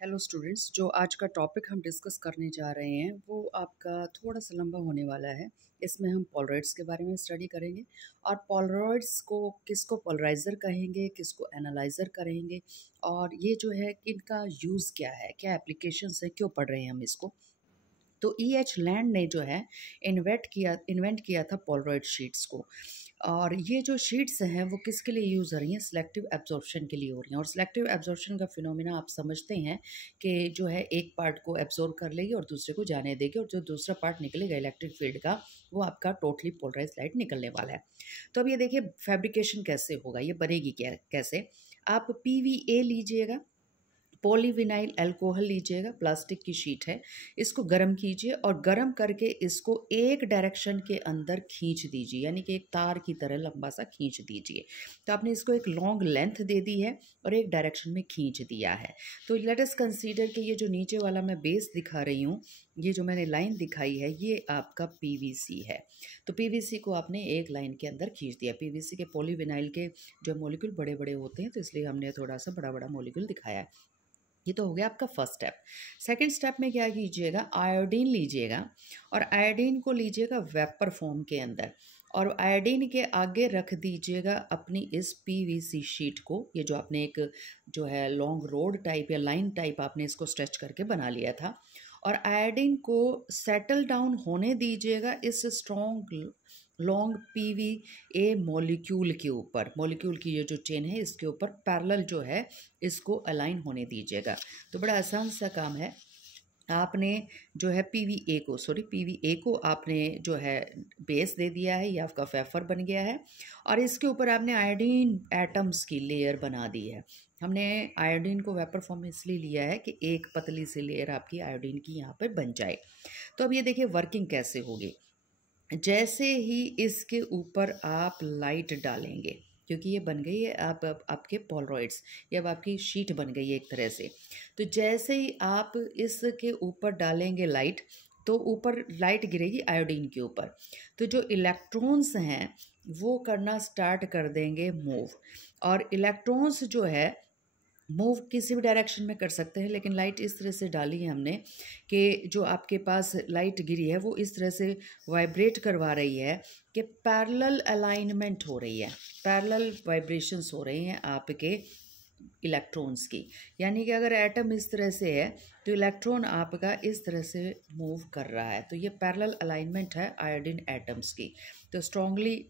Hello students, जो आज का टॉपिक हम डिस्कस करने जा रहे हैं वो आपका थोड़ा सा लंबा होने वाला है। इसमें हम पोलराइड्स के बारे में स्टडी करेंगे और पोलराइड्स को किसको पोलराइज़र कहेंगे, किसको एनालाइज़र करेंगे और ये जो है इनका यूज़ क्या है, क्या एप्लीकेशंस है, क्यों पढ़ रहे हैं हम इसको। तो E.H. लैंड ने जो है इन्वेंट किया था पोलराइड शीट्स को। और ये जो शीट्स हैं वो किसके लिए यूज़ हो रही हैं, सिलेक्टिव एब्जॉर्प्शन के लिए हो रही हैं। और सिलेक्टिव एब्जॉर्प्शन का फिनोमिना आप समझते हैं कि जो है एक पार्ट को एब्जॉर्ब कर लेगी और दूसरे को जाने देगी, और जो दूसरा पार्ट निकलेगा इलेक्ट्रिक फील्ड का वो आपका टोटली पोलराइज लाइट निकलने वाला है। तो अब ये देखिए फैब्रिकेशन कैसे होगा, ये बनेगी क्या कैसे। आप PVA लीजिएगा, पॉलीविनाइल अल्कोहल लीजिएगा, प्लास्टिक की शीट है, इसको गर्म कीजिए और गर्म करके इसको एक डायरेक्शन के अंदर खींच दीजिए, यानी कि एक तार की तरह लंबा सा खींच दीजिए। तो आपने इसको एक लॉन्ग लेंथ दे दी है और एक डायरेक्शन में खींच दिया है। तो लेट अस कंसीडर कि ये जो नीचे वाला मैं बेस दिखा रही हूँ, ये जो मैंने लाइन दिखाई है ये आपका PVC है। तो PVC को आपने एक लाइन के अंदर खींच दिया। PVC के पॉलीविनाइल के जो मोलिक्यूल बड़े बड़े होते हैं तो इसलिए हमने थोड़ा सा बड़ा बड़ा मोलिक्यूल दिखाया है। ये तो हो गया आपका फर्स्ट स्टेप। सेकंड स्टेप में क्या कीजिएगा, आयोडीन लीजिएगा और आयोडीन को लीजिएगा वेपर फॉर्म के अंदर और आयोडीन के आगे रख दीजिएगा अपनी इस PVC शीट को। ये जो आपने एक जो है लॉन्ग रोड टाइप या लाइन टाइप आपने इसको स्ट्रेच करके बना लिया था, और आयोडीन को सेटल डाउन होने दीजिएगा इस स्ट्रॉन्ग लॉन्ग PVA मॉलिक्यूल के ऊपर। मॉलिक्यूल की ये जो चेन है इसके ऊपर पैरेलल जो है इसको अलाइन होने दीजिएगा। तो बड़ा आसान सा काम है। आपने जो है PVA को आपने जो है बेस दे दिया है, ये आपका वेफर बन गया है और इसके ऊपर आपने आयोडीन एटम्स की लेयर बना दी है। हमने आयोडीन को वेपर फॉर्म में इसलिए लिया है कि एक पतली सी लेयर आपकी आयोडीन की यहाँ पर बन जाए। तो अब ये देखिए वर्किंग कैसे होगी। जैसे ही इसके ऊपर आप लाइट डालेंगे, क्योंकि ये बन गई है आपके पोलराइड्स, ये अब आपकी शीट बन गई है एक तरह से। तो जैसे ही आप इसके ऊपर डालेंगे लाइट, तो ऊपर लाइट गिरेगी आयोडीन के ऊपर। तो जो इलेक्ट्रॉन्स हैं वो करना स्टार्ट कर देंगे मूव। और इलेक्ट्रॉन्स जो है मूव किसी भी डायरेक्शन में कर सकते हैं, लेकिन लाइट इस तरह से डाली है हमने कि जो आपके पास लाइट गिरी है वो इस तरह से वाइब्रेट करवा रही है कि पैरेलल अलाइनमेंट हो रही है, पैरेलल वाइब्रेशंस हो रही हैं आपके इलेक्ट्रॉन्स की। यानी कि अगर एटम इस तरह से है तो इलेक्ट्रॉन आपका इस तरह से मूव कर रहा है। तो ये पैरेलल अलाइनमेंट है आयोडीन एटम्स की। तो स्ट्रांगली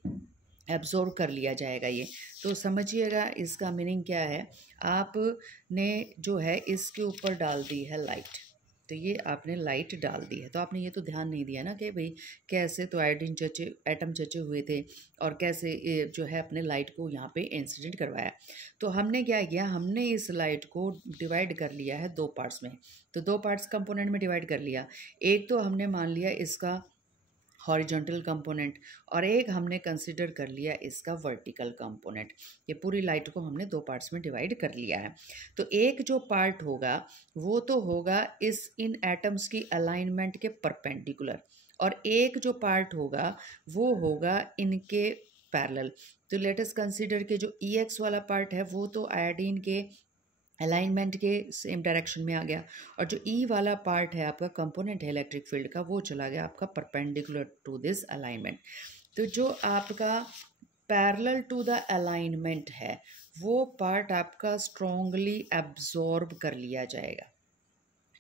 एब्जॉर्ब कर लिया जाएगा ये। तो समझिएगा इसका मीनिंग क्या है। आपने जो है इसके ऊपर डाल दी है लाइट, तो ये आपने लाइट डाल दी है। तो आपने ये तो ध्यान नहीं दिया ना कि भाई कैसे तो आयोडीन एटम चचे हुए थे और कैसे जो है अपने लाइट को यहाँ पे इंसिडेंट करवाया। तो हमने क्या किया, हमने इस लाइट को डिवाइड कर लिया है दो पार्ट्स में। तो दो पार्ट्स कंपोनेंट में डिवाइड कर लिया। एक तो हमने मान लिया इसका हॉरिजॉन्टल कंपोनेंट और एक हमने कंसिडर कर लिया इसका वर्टिकल कंपोनेंट। ये पूरी लाइट को हमने दो पार्ट्स में डिवाइड कर लिया है। तो एक जो पार्ट होगा वो तो होगा इन एटम्स की अलाइनमेंट के परपेंडिकुलर, और एक जो पार्ट होगा वो होगा इनके पैरेलल। तो लेट अस कंसीडर के जो EX वाला पार्ट है वो तो आयोडीन के अलाइनमेंट के सेम डायरेक्शन में आ गया, और जो E वाला पार्ट है आपका कंपोनेंट है इलेक्ट्रिक फील्ड का वो चला गया आपका परपेंडिकुलर टू दिस अलाइनमेंट। तो जो आपका पैरेलल टू द अलाइनमेंट है वो पार्ट आपका स्ट्रांगली एब्जॉर्ब कर लिया जाएगा,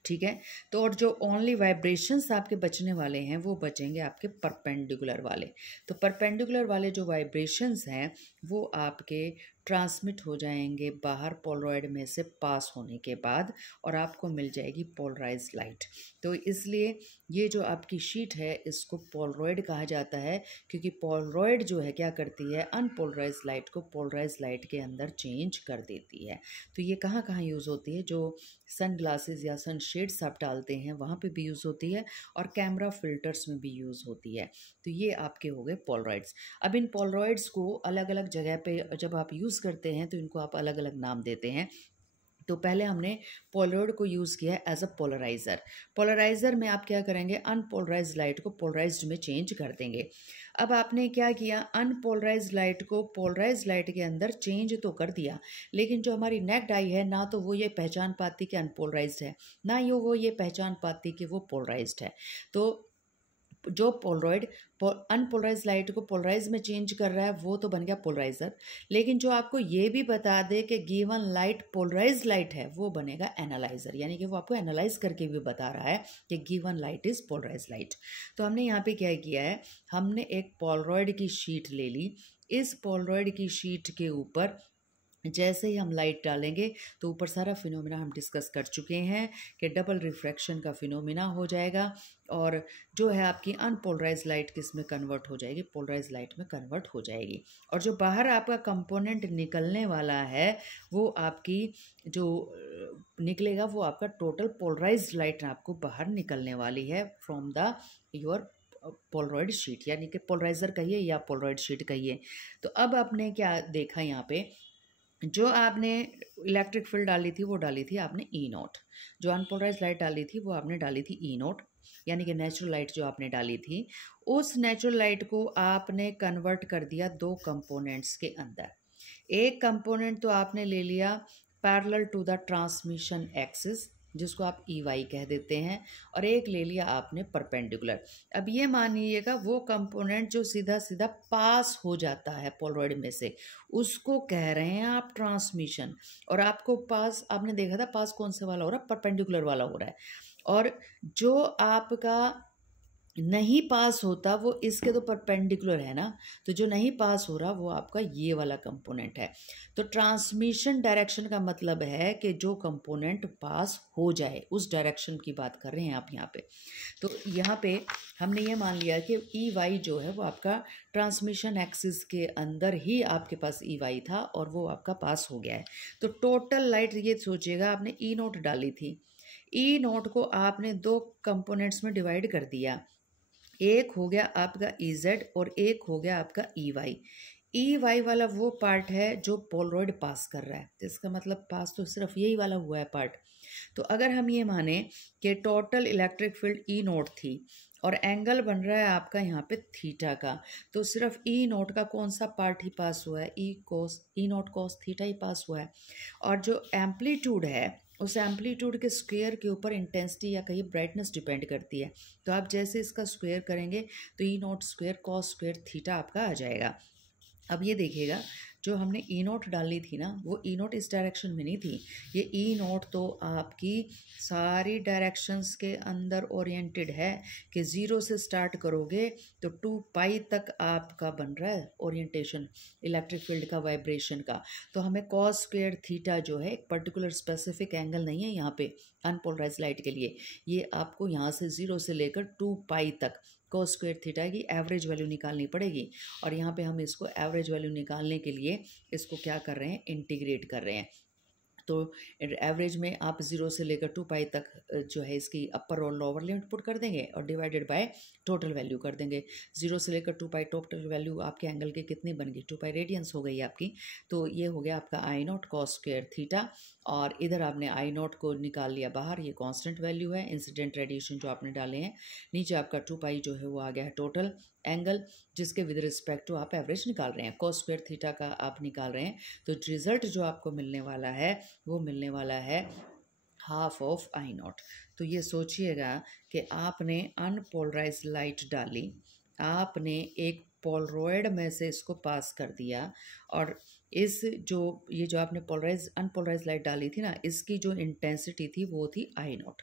ठीक है। तो और जो ओनली वाइब्रेशंस आपके बचने वाले हैं वो बचेंगे आपके परपेंडिकुलर वाले। तो परपेंडिकुलर वाले जो वाइब्रेशंस हैं वो आपके ट्रांसमिट हो जाएंगे बाहर पोलराइड में से पास होने के बाद, और आपको मिल जाएगी पोलराइज लाइट। तो इसलिए ये जो आपकी शीट है इसको पोलराइड कहा जाता है, क्योंकि पोलराइड जो है क्या करती है, अनपोलराइज लाइट को पोलराइज लाइट के अंदर चेंज कर देती है। तो ये कहाँ कहाँ यूज़ होती है, जो सन ग्लासेस या सन शेड्स आप डालते हैं वहाँ पे भी यूज़ होती है, और कैमरा फिल्टर्स में भी यूज़ होती है। तो ये आपके हो गए पोलराइड्स। अब इन पोलराइड्स को अलग अलग जगह पे जब आप यूज़ करते हैं तो इनको आप अलग अलग नाम देते हैं। तो पहले हमने पोलराइड को यूज़ किया है एज अ पोलराइज़र। पोलराइज़र में आप क्या करेंगे, अनपोलराइज्ड लाइट को पोलराइज्ड में चेंज कर देंगे। अब आपने क्या किया, अनपोलराइज्ड लाइट को पोलराइज्ड लाइट के अंदर चेंज तो कर दिया, लेकिन जो हमारी नेक्ड आई है ना तो वो ये पहचान पाती कि अनपोलराइज्ड है, ना वो ये पहचान पाती कि वो पोलराइज्ड है। तो जो पोलरॉइड अनपोलराइज लाइट को पोलराइज में चेंज कर रहा है वो तो बन गया पोलराइजर, लेकिन जो आपको ये भी बता दे कि गिवन लाइट पोलराइज लाइट है वो बनेगा एनालाइजर, यानी कि वो आपको एनालाइज करके भी बता रहा है कि given light is polarise light. तो हमने यहाँ पे क्या किया है, हमने एक पोलरॉइड की शीट ले ली। इस पोलरॉइड की शीट के ऊपर जैसे ही हम लाइट डालेंगे तो ऊपर सारा फिनोमिना हम डिस्कस कर चुके हैं कि डबल रिफ्रैक्शन का फिनोमिना हो जाएगा, और जो है आपकी अनपोलराइज लाइट किस में कन्वर्ट हो जाएगी, पोलराइज लाइट में कन्वर्ट हो जाएगी। और जो बाहर आपका कंपोनेंट निकलने वाला है वो आपकी जो निकलेगा वो आपका टोटल पोलराइज लाइट आपको बाहर निकलने वाली है from the your Polaroid sheet, यानी कि पोलराइजर कहिए या पोलरॉइड शीट कहिए। तो अब आपने क्या देखा यहाँ पे, जो आपने इलेक्ट्रिक फील्ड डाली थी वो डाली थी आपने ई नॉट, जो अनपोलराइज लाइट डाली थी वो आपने डाली थी ई नॉट, यानी कि नेचुरल लाइट जो आपने डाली थी उस नेचुरल लाइट को आपने कन्वर्ट कर दिया दो कंपोनेंट्स के अंदर। एक कंपोनेंट तो आपने ले लिया parallel to the transmission axis जिसको आप ई वाई कह देते हैं, और एक ले लिया आपने परपेंडिकुलर। अब ये मानिएगा वो कंपोनेंट जो सीधा सीधा पास हो जाता है पोलरॉइड में से उसको कह रहे हैं आप ट्रांसमिशन, और आपको पास आपने देखा था पास कौन से वाला हो रहा है, परपेंडिकुलर वाला हो रहा है, और जो आपका नहीं पास होता वो इसके तो परपेंडिकुलर है ना, तो जो नहीं पास हो रहा वो आपका ये वाला कंपोनेंट है। तो ट्रांसमिशन डायरेक्शन का मतलब है कि जो कंपोनेंट पास हो जाए उस डायरेक्शन की बात कर रहे हैं आप यहाँ पे। तो यहाँ पे हमने ये मान लिया कि ई वाई जो है वो आपका ट्रांसमिशन एक्सिस के अंदर ही आपके पास ई वाई था और वो आपका पास हो गया है। तो टोटल लाइट ये सोचिएगा आपने ई नोट डाली थी, ई नोट को आपने दो कंपोनेंट्स में डिवाइड कर दिया, एक हो गया आपका ई जेड और एक हो गया आपका ई वाई। ई वाई वाला वो पार्ट है जो पोलरॉइड पास कर रहा है, तो इसका मतलब पास तो सिर्फ यही वाला हुआ है पार्ट। तो अगर हम ये माने कि total electric field E note थी और एंगल बन रहा है आपका यहाँ पे थीटा का, तो सिर्फ ई नोट का कौन सा पार्ट ही पास हुआ है, ई नोट कॉस थीटा ही पास हुआ है। और जो एम्पलीट्यूड है उस एम्पलीट्यूड के स्क्वायर के ऊपर इंटेंसिटी या कहीं ब्राइटनेस डिपेंड करती है, तो आप जैसे इसका स्क्वायर करेंगे तो E naught square cos square theta आपका आ जाएगा। अब ये देखिएगा जो हमने ई नोट डाली थी ना वो ई नोट इस डायरेक्शन में नहीं थी, ये ई नोट तो आपकी सारी डायरेक्शंस के अंदर ओरिएंटेड है कि ज़ीरो से स्टार्ट करोगे तो 2 पाई तक आपका बन रहा है ओरिएंटेशन इलेक्ट्रिक फील्ड का, वाइब्रेशन का। तो हमें कॉस स्क्वायर थीटा जो है एक पर्टिकुलर स्पेसिफिक एंगल नहीं है यहाँ पे अनपोलराइज लाइट के लिए, ये आपको यहाँ से 0 से लेकर 2 पाई तक कॉस स्क्वायर थीटा की एवरेज वैल्यू निकालनी पड़ेगी। और यहाँ पे हम इसको एवरेज वैल्यू निकालने के लिए इसको क्या कर रहे हैं, इंटीग्रेट कर रहे हैं। तो एवरेज में आप 0 से लेकर 2 पाई तक जो है इसकी अपर और लोअर लिमिट पुट कर देंगे और डिवाइडेड बाय टोटल वैल्यू कर देंगे। 0 से लेकर 2 पाई टोटल वैल्यू आपके एंगल की कितनी बन गई, 2 पाई रेडियंस हो गई आपकी। तो ये हो गया आपका आई नॉट कॉस स्क्वायर थीटा, और इधर आपने आई नॉट को निकाल लिया बाहर, ये कांस्टेंट वैल्यू है, इंसिडेंट रेडिएशन जो आपने डाले हैं। नीचे आपका 2 पाई जो है वो आ गया है टोटल एंगल जिसके विद रिस्पेक्ट टू आप एवरेज निकाल रहे हैं, कॉस स्क्वायर थीटा का आप निकाल रहे हैं। तो रिजल्ट जो आपको मिलने वाला है वो मिलने वाला है हाफ ऑफ आई नॉट। तो ये सोचिएगा कि आपने अनपोलराइज लाइट डाली, आपने एक पोलरॉइड में से इसको पास कर दिया, और इस जो ये जो आपने अनपोलराइज लाइट डाली थी ना इसकी जो इंटेंसिटी थी वो थी आई नॉट।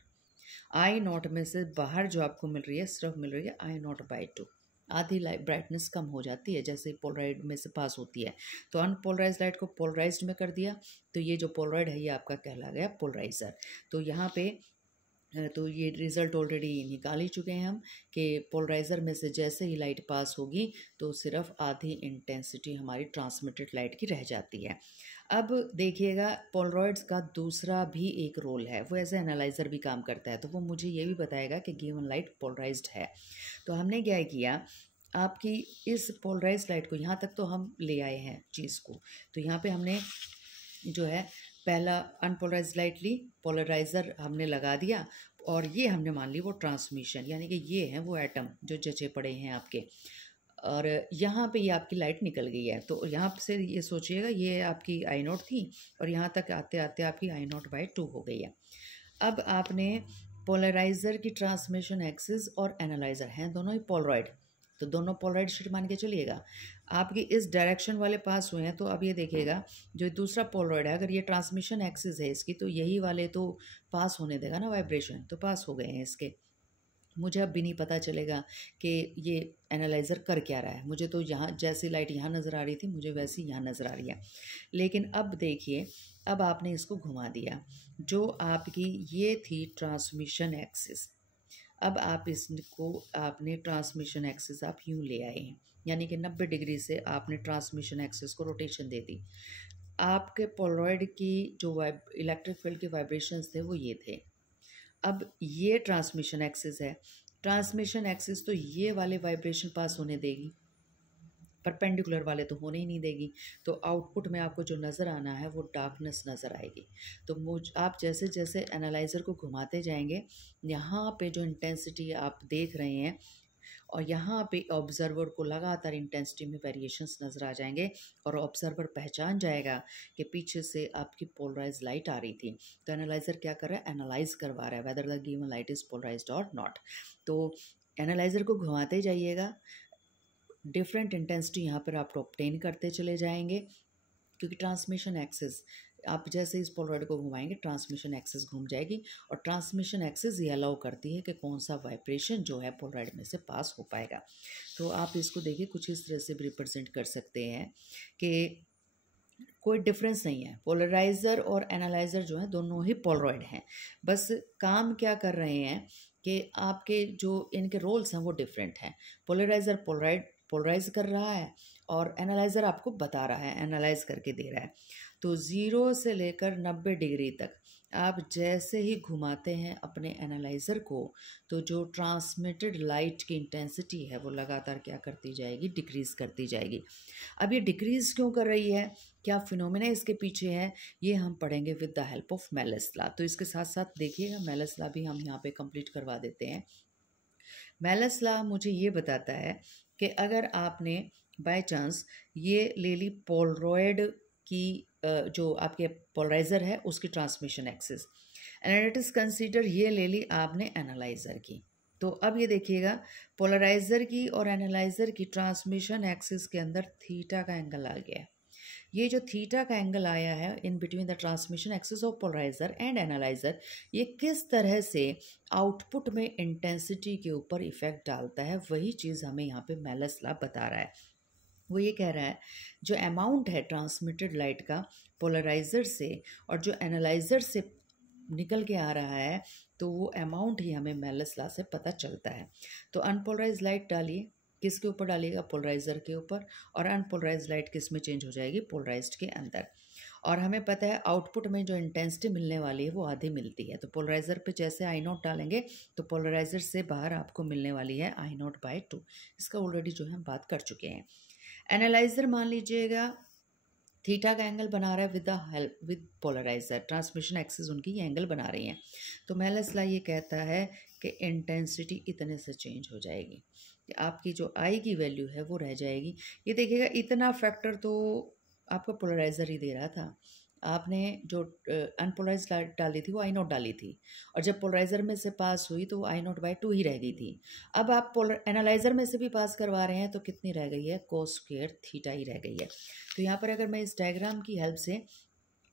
आई नॉट में से बाहर जो आपको मिल रही है सिर्फ मिल रही है आई नॉट बाई 2, आधी लाइट ब्राइटनेस कम हो जाती है जैसे पोलराइड में से पास होती है। तो अनपोलराइज लाइट को पोलराइज्ड में कर दिया, तो ये जो पोलराइड है ये आपका कहला गया पोलराइजर। तो यहाँ पे तो ये रिज़ल्ट ऑलरेडी निकाल ही चुके हैं हम कि पोलराइज़र में से जैसे ही लाइट पास होगी तो सिर्फ आधी इंटेंसिटी हमारी ट्रांसमिटेड लाइट की रह जाती है। अब देखिएगा पोलरॉइड्स का दूसरा भी एक रोल है, वो एज ए एनालाइज़र भी काम करता है, तो वो मुझे ये भी बताएगा कि गिवन लाइट पोलराइज्ड है। तो हमने क्या किया, आपकी इस पोलराइज लाइट को यहाँ तक तो हम ले आए हैं चीज़ को, तो यहाँ पे हमने जो है पहला अनपोलराइज्ड लाइट ली, पोलराइज़र हमने लगा दिया और ये हमने मान ली वो ट्रांसमिशन, यानी कि ये हैं वो एटम जो जचे पड़े हैं आपके, और यहाँ पे ये आपकी लाइट निकल गई है। तो यहाँ से ये सोचिएगा ये आपकी आई नॉट थी और यहाँ तक आते आते आपकी आई नॉट बाई 2 हो गई है। अब आपने पोलराइज़र की ट्रांसमिशन एक्सिस और एनालाइज़र हैं दोनों ही पोलरॉइड, तो दोनों पोलराइड शीट मान के चलिएगा। आपकी इस डायरेक्शन वाले पास हुए हैं, तो अब ये देखिएगा जो दूसरा पोलरॉइड है, अगर ये ट्रांसमिशन एक्सिस है इसकी, तो यही वाले तो पास होने देगा ना वाइब्रेशन, तो पास हो गए हैं इसके। मुझे अब भी नहीं पता चलेगा कि ये एनालाइज़र कर क्या रहा है। मुझे तो यहाँ जैसी लाइट यहाँ नज़र आ रही थी मुझे वैसी यहाँ नज़र आ रही है। लेकिन अब देखिए, अब आपने इसको घुमा दिया, जो आपकी ये थी ट्रांसमिशन एक्सिस। अब आप इसको आपने ट्रांसमिशन एक्सिस आप यूँ ले आए हैं, यानी कि 90 डिग्री से आपने ट्रांसमिशन एक्सिस को रोटेशन दे दी। आपके पोलरॉइड की जो इलेक्ट्रिक फील्ड के वाइब्रेशंस थे वो ये थे। अब ये ट्रांसमिशन एक्सिस है, ट्रांसमिशन एक्सिस तो ये वाले वाइब्रेशन पास होने देगी, परपेंडिकुलर वाले तो होने ही नहीं देगी। तो आउटपुट में आपको जो नज़र आना है वो डार्कनेस नज़र आएगी। तो आप जैसे जैसे एनालाइज़र को घुमाते जाएंगे, यहाँ पे जो इंटेंसिटी आप देख रहे हैं और यहाँ पे ऑब्जर्वर को लगातार इंटेंसिटी में वेरिएशंस नज़र आ जाएंगे और ऑब्जर्वर पहचान जाएगा कि पीछे से आपकी पोलराइज लाइट आ रही थी। तो एनालाइज़र क्या कर रहा है, एनालाइज करवा रहा है whether the given light is polarised और नॉट। तो एनालाइज़र को घुमाते जाइएगा, डिफरेंट इंटेंसिटी यहाँ पर आप ऑब्टेन करते चले जाएंगे, क्योंकि ट्रांसमिशन एक्सिस आप जैसे इस पोलरॉइड को घुमाएंगे ट्रांसमिशन एक्सिस घूम जाएगी, और ट्रांसमिशन एक्सिस ये अलाउ करती है कि कौन सा वाइब्रेशन जो है पोलरॉइड में से पास हो पाएगा। तो आप इसको देखिए कुछ इस तरह से भी रिप्रेजेंट कर सकते हैं कि कोई डिफरेंस नहीं है, पोलराइज़र और एनालाइज़र जो है दोनों ही पोलरॉइड हैं, बस काम क्या कर रहे हैं कि आपके जो इनके रोल्स हैं वो डिफरेंट हैं। पोलराइज़र पोलराइज कर रहा है और एनालाइज़र आपको बता रहा है, एनालाइज करके दे रहा है। तो 0 से लेकर 90 डिग्री तक आप जैसे ही घुमाते हैं अपने एनालाइज़र को, तो जो ट्रांसमिटेड लाइट की इंटेंसिटी है वो लगातार क्या करती जाएगी, डिक्रीज़ करती जाएगी। अब ये डिक्रीज़ क्यों कर रही है, क्या फिनोमेना इसके पीछे है, ये हम पढ़ेंगे with the help of Malus law. तो इसके साथ साथ देखिएगा मेलस लॉ भी हम यहाँ पे कंप्लीट करवा देते हैं। मेलस लॉ मुझे ये बताता है कि अगर आपने बाय चांस ये ले ली पोलरॉइड की जो आपके पोलराइज़र है उसकी transmission axis, and it is consider ये ले ली आपने एनालाइज़र की। तो अब ये देखिएगा पोलराइज़र की और एनालाइज़र की ट्रांसमिशन एक्सिस के अंदर थीटा का एंगल आ गया है। ये जो थीटा का एंगल आया है in between the transmission axis of polariser and analyser, ये किस तरह से आउटपुट में इंटेंसिटी के ऊपर इफ़ेक्ट डालता है, वही चीज़ हमें यहाँ पे मेलस लॉ बता रहा है। वो ये कह रहा है जो अमाउंट है ट्रांसमिटेड लाइट का पोलराइज़र से और जो एनालाइज़र से निकल के आ रहा है, तो वो अमाउंट ही हमें मेलस लॉ से पता चलता है। तो अनपोलराइज लाइट डालिए, किसके ऊपर डालिएगा, पोलराइज़र के ऊपर, और अनपोलराइज लाइट किस में चेंज हो जाएगी, पोलराइज्ड के अंदर। और हमें पता है आउटपुट में जो इंटेंसिटी मिलने वाली है वो आधी मिलती है। तो पोलराइज़र पे जैसे आई नॉट डालेंगे तो पोलराइज़र से बाहर आपको मिलने वाली है आई नॉट बाई 2। इसका ऑलरेडी जो है हम बात कर चुके हैं। एनालाइज़र मान लीजिएगा थीटा का एंगल बना रहा है with the help with polariser, transmission axis उनकी ये एंगल बना रही हैं। तो मेलस लॉ ये कहता है कि इंटेंसिटी इतने से चेंज हो जाएगी, आपकी जो आई की वैल्यू है वो रह जाएगी। ये देखिएगा इतना फैक्टर तो आपका पोलराइज़र ही दे रहा था। आपने जो अनपोलराइज लाइट डाली थी वो आई नॉट डाली थी, और जब पोलराइज़र में से पास हुई तो वो आई नॉट बाई 2 ही रह गई थी। अब आप एनालाइज़र में से भी पास करवा रहे हैं तो कितनी रह गई है, कोस स्क्वायर थीटा ही रह गई है। तो यहाँ पर अगर मैं इस डायग्राम की हेल्प से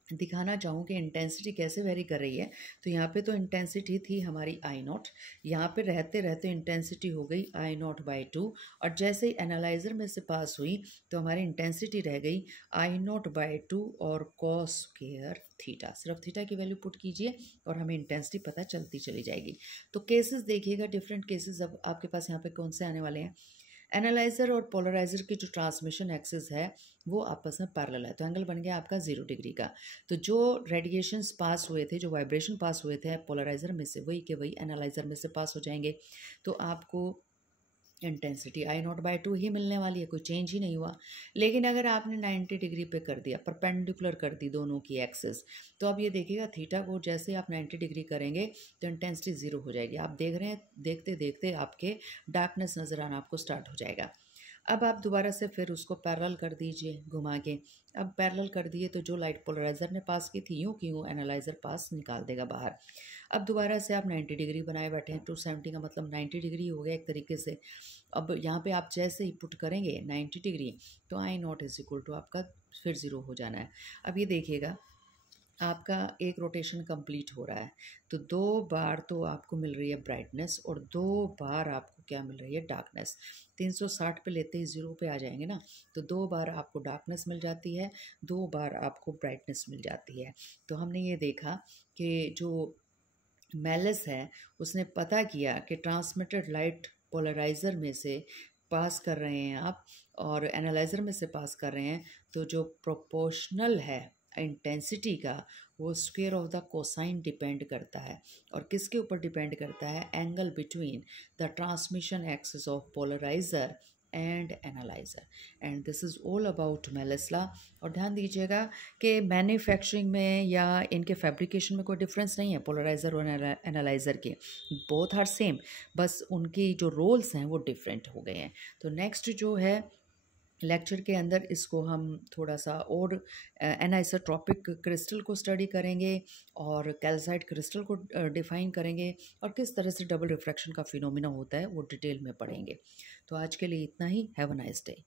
दिखाना चाहूँ कि इंटेंसिटी कैसे वेरी कर रही है, तो यहाँ पे तो इंटेंसिटी थी हमारी आई नॉट, यहाँ पे रहते रहते इंटेंसिटी हो गई आई नॉट बाई 2, और जैसे ही एनालाइज़र में से पास हुई तो हमारी इंटेंसिटी रह गई आई नॉट बाई 2 और कॉस स्क्वायर थीटा। सिर्फ थीटा की वैल्यू पुट कीजिए और हमें इंटेंसिटी पता चलती चली जाएगी। तो केसेस देखिएगा, डिफरेंट केसेस अब आपके पास यहाँ पे कौन से आने वाले हैं। एनालाइज़र और पोलराइज़र की जो ट्रांसमिशन एक्सिस है वो आपस में पैरेलल है, तो एंगल बन गया आपका 0 डिग्री का। तो जो रेडिएशंस पास हुए थे, जो वाइब्रेशन पास हुए थे पोलराइज़र में से, वही के वही एनालाइज़र में से पास हो जाएंगे। तो आपको intensity I naught by two ही मिलने वाली है, कोई चेंज ही नहीं हुआ। लेकिन अगर आपने 90 डिग्री पे कर दिया, परपेंडिकुलर कर दी दोनों की एक्सिस, तो अब ये देखिएगा थीटा को जैसे ही आप 90 डिग्री करेंगे तो इंटेंसिटी ज़ीरो हो जाएगी। आप देख रहे हैं, देखते देखते आपके डार्कनेस नज़र आना आपको स्टार्ट हो जाएगा। अब आप दोबारा से फिर उसको पैरेलल कर दीजिए घुमा के। अब पैरेलल कर दिए तो जो लाइट पोलराइज़र ने पास की थी यूँ की यूँ एनालाइज़र पास निकाल देगा बाहर। अब दोबारा से आप 90 डिग्री बनाए बैठे हैं, 270 का मतलब 90 डिग्री हो गया एक तरीके से। अब यहाँ पे आप जैसे ही पुट करेंगे 90 डिग्री, तो आई नॉट इज इक्वल टू आपका फिर ज़ीरो हो जाना है। अब ये देखिएगा आपका एक रोटेशन कंप्लीट हो रहा है, तो 2 बार तो आपको मिल रही है ब्राइटनेस और 2 बार आपको क्या मिल रही है, डार्कनेस। 360 पे लेते ही ज़ीरो पे आ जाएंगे ना, तो 2 बार आपको डार्कनेस मिल जाती है, 2 बार आपको ब्राइटनेस मिल जाती है। तो हमने ये देखा कि जो मेलिस है उसने पता किया कि ट्रांसमिटेड लाइट पोलराइज़र में से पास कर रहे हैं आप और एनालाइज़र में से पास कर रहे हैं, तो जो प्रोपोर्शनल है इंटेंसिटी का, वो square of the cosine depend करता है। और किसके ऊपर डिपेंड करता है, angle between the transmission axis of polariser and analyser. And this is all about malice law. और ध्यान दीजिएगा कि मैन्युफैक्चरिंग में या इनके फैब्रिकेशन में कोई डिफरेंस नहीं है पोलराइज़र और एनालाइज़र के, बोथ आर सेम, बस उनकी जो रोल्स हैं वो डिफरेंट हो गए हैं। तो नेक्स्ट जो है लेक्चर के अंदर इसको हम थोड़ा सा और एनाइसोट्रॉपिक क्रिस्टल को स्टडी करेंगे और कैल्साइट क्रिस्टल को डिफाइन करेंगे और किस तरह से डबल रिफ्रैक्शन का फिनोमिना होता है वो डिटेल में पढ़ेंगे। तो आज के लिए इतना ही। Have a nice day.